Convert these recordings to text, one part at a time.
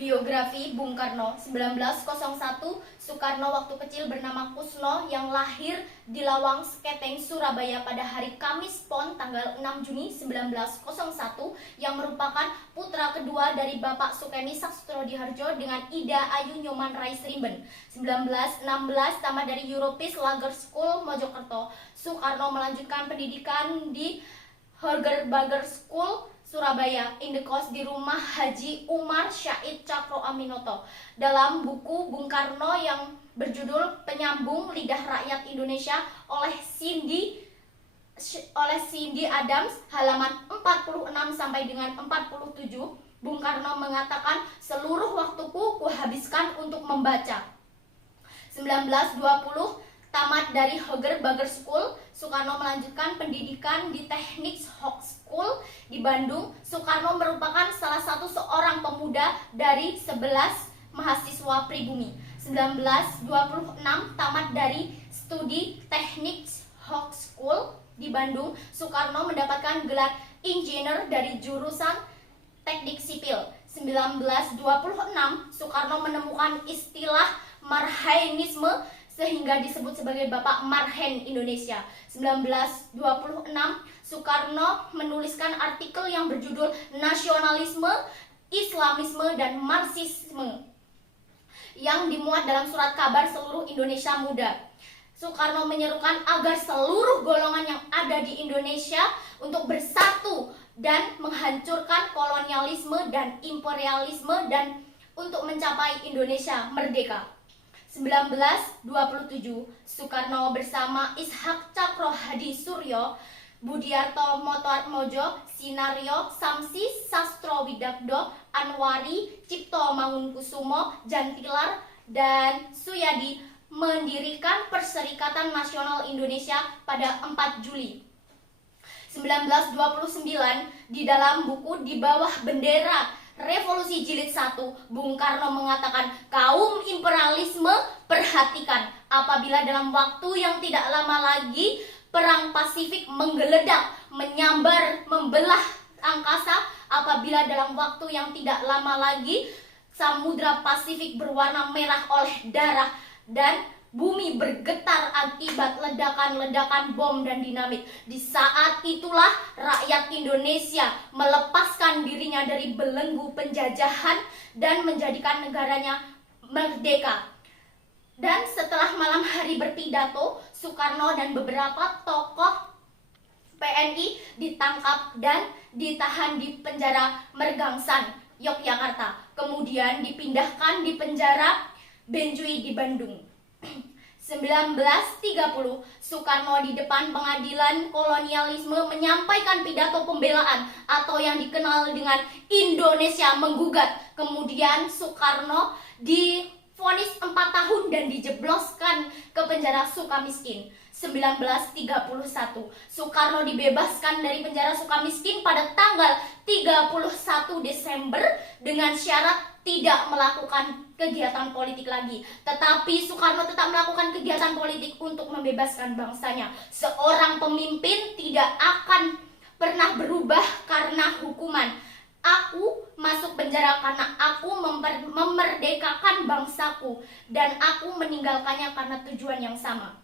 Biografi Bung Karno. 1901, Soekarno waktu kecil bernama Kusno yang lahir di Lawang Seketeng, Surabaya pada hari Kamis Pon tanggal 6 Juni 1901 yang merupakan putra kedua dari Bapak Sukeni Sastrodihardjo dengan Ida Ayu Nyoman Raisrimben. 1916, tamat dari Europis Lager School Mojokerto. Soekarno melanjutkan pendidikan di Horger School Surabaya, indekos di rumah Haji Umar Syahid Cakro Aminoto. Dalam buku Bung Karno yang berjudul Penyambung Lidah Rakyat Indonesia oleh Cindy Adams, halaman 46 sampai dengan 47, Bung Karno mengatakan, seluruh waktuku kuhabiskan untuk membaca. 1920, tamat dari Horger School, Soekarno melanjutkan pendidikan di Teknik Hochschule School di Bandung. Soekarno merupakan salah satu seorang pemuda dari 11 mahasiswa pribumi. 1926, tamat dari studi Teknik Hochschule School di Bandung. Soekarno mendapatkan gelar insinyur dari jurusan Teknik Sipil. 1926, Soekarno menemukan istilah Marhainisme sehingga disebut sebagai Bapak Marhen Indonesia. 1926, Soekarno menuliskan artikel yang berjudul Nasionalisme, Islamisme, dan Marxisme yang dimuat dalam surat kabar seluruh Indonesia Muda. Soekarno menyerukan agar seluruh golongan yang ada di Indonesia untuk bersatu dan menghancurkan kolonialisme dan imperialisme dan untuk mencapai Indonesia merdeka. 1927, Soekarno bersama Ishak Cakro Hadi Suryo, Budiarto Motoatmojo, Sinario, Samsi Sastrowidakdo, Anwari, Cipto Mangunkusumo, Jantilar, dan Suyadi mendirikan Perserikatan Nasional Indonesia pada 4 Juli. 1929, di dalam buku Di Bawah Bendera Revolusi Jilid 1, Bung Karno mengatakan, kaum imperialisme perhatikan, apabila dalam waktu yang tidak lama lagi Perang Pasifik menggeledak, menyambar, membelah angkasa, apabila dalam waktu yang tidak lama lagi Samudra Pasifik berwarna merah oleh darah dan bumi bergetar akibat ledakan-ledakan bom dan dinamit. Di saat itulah rakyat Indonesia melepaskan dirinya dari belenggu penjajahan dan menjadikan negaranya merdeka. Dan setelah malam hari berpidato, Soekarno dan beberapa tokoh PNI ditangkap dan ditahan di penjara Mergangsan, Yogyakarta. Kemudian dipindahkan di penjara Benjui di Bandung. 1930, Soekarno di depan pengadilan kolonialisme menyampaikan pidato pembelaan atau yang dikenal dengan Indonesia Menggugat. Kemudian Soekarno divonis 4 tahun dan dijebloskan ke penjara Sukamiskin. 1931, Soekarno dibebaskan dari penjara Sukamiskin pada tanggal 31 Desember dengan syarat tidak melakukan kegiatan politik lagi. Tetapi Soekarno tetap melakukan kegiatan politik untuk membebaskan bangsanya. Seorang pemimpin tidak akan pernah berubah karena hukuman. Aku masuk penjara karena aku memerdekakan bangsaku dan aku meninggalkannya karena tujuan yang sama.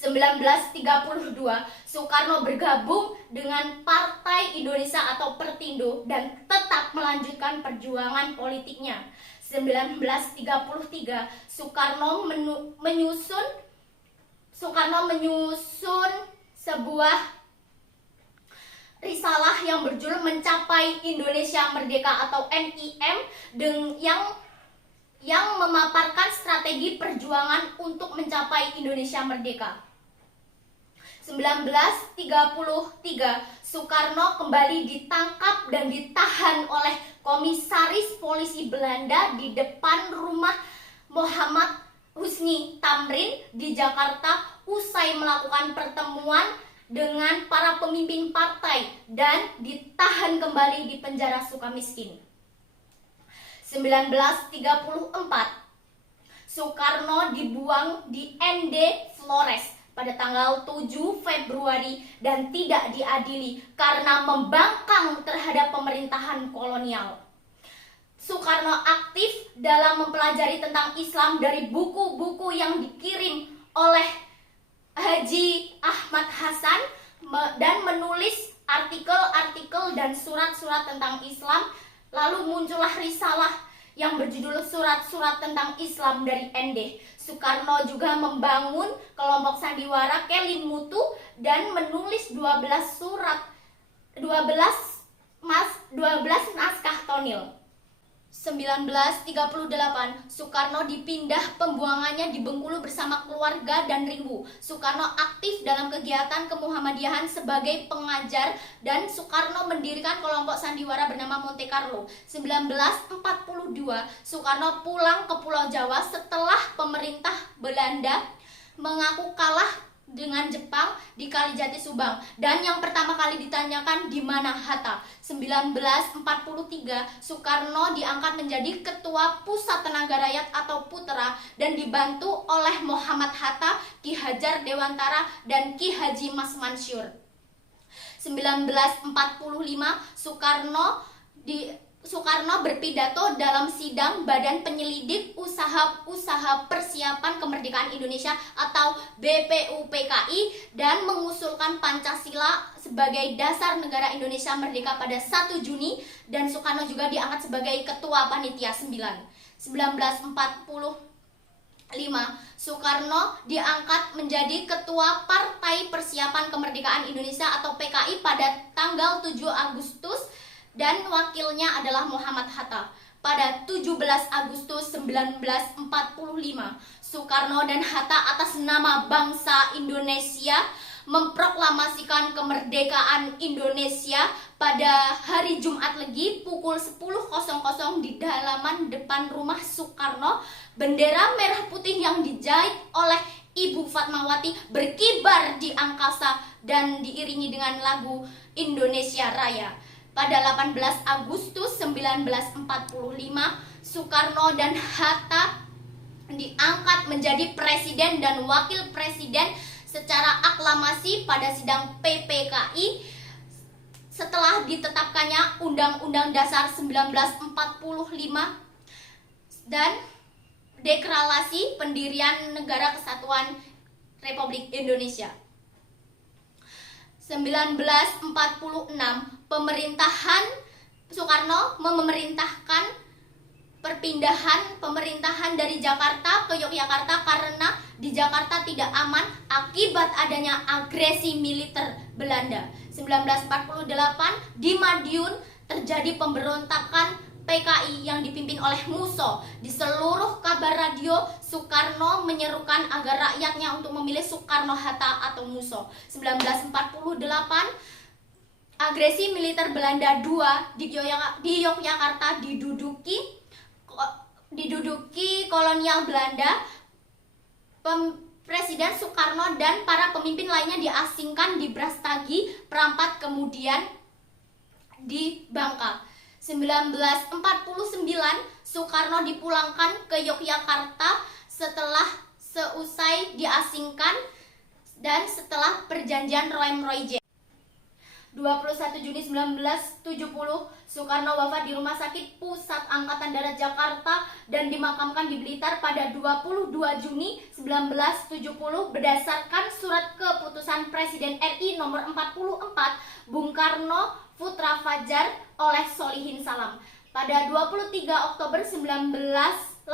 1932, Soekarno bergabung dengan Partai Indonesia atau Pertindo dan tetap melanjutkan perjuangan politiknya. 1933, Soekarno menyusun sebuah risalah yang berjudul Mencapai Indonesia Merdeka atau NIM yang memaparkan strategi perjuangan untuk mencapai Indonesia Merdeka. 1933, Soekarno kembali ditangkap dan ditahan oleh komisaris polisi Belanda di depan rumah Muhammad Husni Tamrin di Jakarta usai melakukan pertemuan dengan para pemimpin partai dan ditahan kembali di penjara Sukamiskin. 1934, Soekarno dibuang di ND Flores pada tanggal 7 Februari dan tidak diadili karena membangkang terhadap pemerintahan kolonial. Soekarno aktif dalam mempelajari tentang Islam dari buku-buku yang dikirim oleh Haji Ahmad Hasan dan menulis artikel-artikel dan surat-surat tentang Islam. Lalu muncullah risalah yang berjudul Surat-surat tentang Islam dari ND. Soekarno juga membangun kelompok sandiwara Kelimutu dan menulis 12 naskah tonil. 1938, Soekarno dipindah pembuangannya di Bengkulu bersama keluarga dan Ringgu. Soekarno aktif dalam kegiatan kemuhammadiyahan sebagai pengajar dan Soekarno mendirikan kelompok sandiwara bernama Monte Carlo. 1942, Soekarno pulang ke Pulau Jawa setelah pemerintah Belanda mengaku kalah dengan Jepang di Kalijati Subang, dan yang pertama kali ditanyakan di mana Hatta. 1943, Soekarno diangkat menjadi ketua Pusat Tenaga Rakyat atau Putra dan dibantu oleh Muhammad Hatta, Ki Hajar Dewantara dan Ki Haji Mas Mansur. 1945, Soekarno berpidato dalam sidang Badan Penyelidik Usaha Persiapan Kemerdekaan Indonesia atau BPUPKI dan mengusulkan Pancasila sebagai dasar negara Indonesia merdeka pada 1 Juni, dan Soekarno juga diangkat sebagai Ketua Panitia 9. 1945, Soekarno diangkat menjadi Ketua Partai Persiapan Kemerdekaan Indonesia atau PKI pada tanggal 7 Agustus dan wakilnya adalah Muhammad Hatta. Pada 17 Agustus 1945, Soekarno dan Hatta atas nama bangsa Indonesia memproklamasikan kemerdekaan Indonesia pada hari Jumat Legi pukul 10.00 di halaman depan rumah Soekarno. Bendera merah putih yang dijahit oleh Ibu Fatmawati berkibar di angkasa dan diiringi dengan lagu Indonesia Raya. Pada 18 Agustus 1945, Soekarno dan Hatta diangkat menjadi presiden dan wakil presiden secara aklamasi pada sidang PPKI setelah ditetapkannya Undang-Undang Dasar 1945 dan Deklarasi Pendirian Negara Kesatuan Republik Indonesia. 1946, Soekarno memerintahkan perpindahan pemerintahan dari Jakarta ke Yogyakarta karena di Jakarta tidak aman akibat adanya agresi militer Belanda. 1948, di Madiun terjadi pemberontakan PKI yang dipimpin oleh Musso. Di seluruh kabar radio, Soekarno menyerukan agar rakyatnya untuk memilih Soekarno-Hatta atau Musso. 1948, agresi militer Belanda II di Yogyakarta diduduki kolonial Belanda. Presiden Soekarno dan para pemimpin lainnya diasingkan di Brastagi, Perampat, kemudian di Bangka. 1949, Soekarno dipulangkan ke Yogyakarta seusai diasingkan dan setelah perjanjian Roem-Royje. 21 Juni 1970, Soekarno wafat di Rumah Sakit Pusat Angkatan Darat Jakarta dan dimakamkan di Blitar pada 22 Juni 1970 berdasarkan surat keputusan Presiden RI nomor 44 Bung Karno Putra Fajar oleh Solihin Salam. Pada 23 Oktober 1986,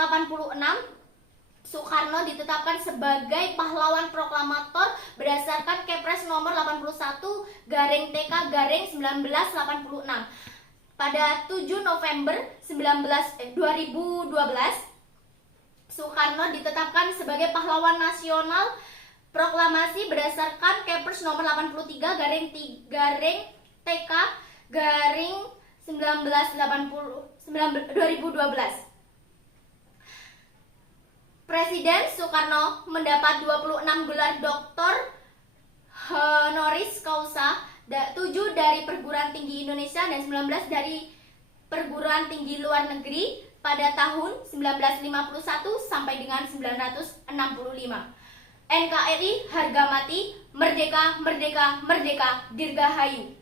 Soekarno ditetapkan sebagai pahlawan proklamator berdasarkan Kepres nomor 81/TK/1986. Pada 7 November 2012, Soekarno ditetapkan sebagai pahlawan nasional proklamasi berdasarkan Kepres nomor 83/TK/2012. Presiden Soekarno mendapat 26 gelar doktor honoris causa, 7 dari perguruan tinggi Indonesia dan 19 dari perguruan tinggi luar negeri pada tahun 1951 sampai dengan 1965. NKRI harga mati, merdeka, merdeka, merdeka, dirgahayu.